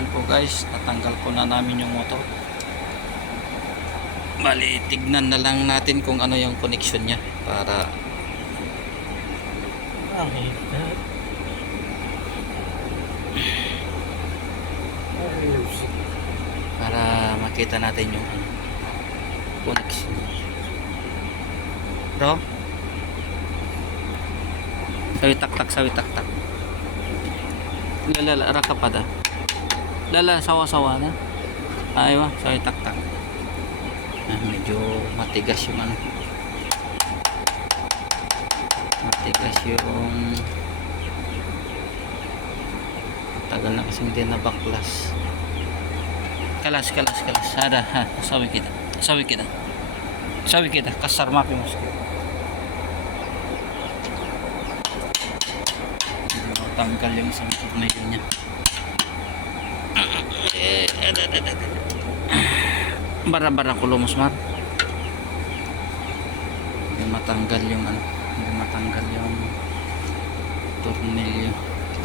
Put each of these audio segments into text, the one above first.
ayan po guys, natanggal po na namin yung motor. Bali, tignan na lang natin kung ano yung connection nya para makita natin yung connection. Bro, sawi tak. Lala raka pada. Lala sawa na. Aywa, sawi tak. Medyo matigas yung ano. Matigas yung tagal na kasing din na baklas. Kalas. Ada, ha, sawi kita. Kasar mapi mas. Tanggal yung sangkot na yun niya. Bara-bara ko lumusmar. Hindi matanggal yung ano. Hindi matanggal yung tornilyo.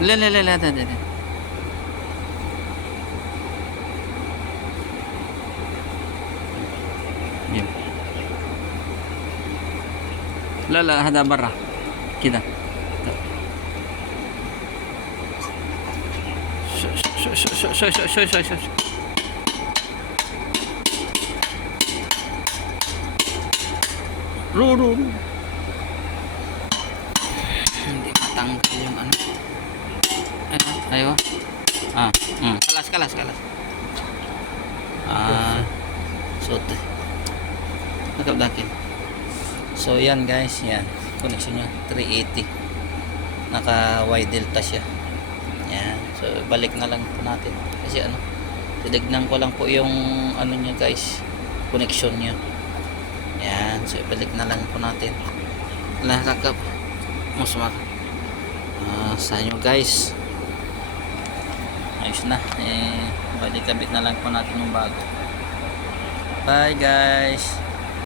Lala. Yun. Lala, hada bara. Kita. Soy. Ruru. Hindi matanggal yung ano. Ayo. Kalas. Sote. Nakabdakin. So yan guys, yan. Connection nya 380. Naka Y delta siya. Yan. So balik na lang po natin kasi ano, titignan ko lang po yung ano niya guys, connection niya. Yan. So balik na lang po natin. Lakap musmar. Sa inyo guys. Ayos na. Balik kabit na lang po natin yung bago. Bye guys.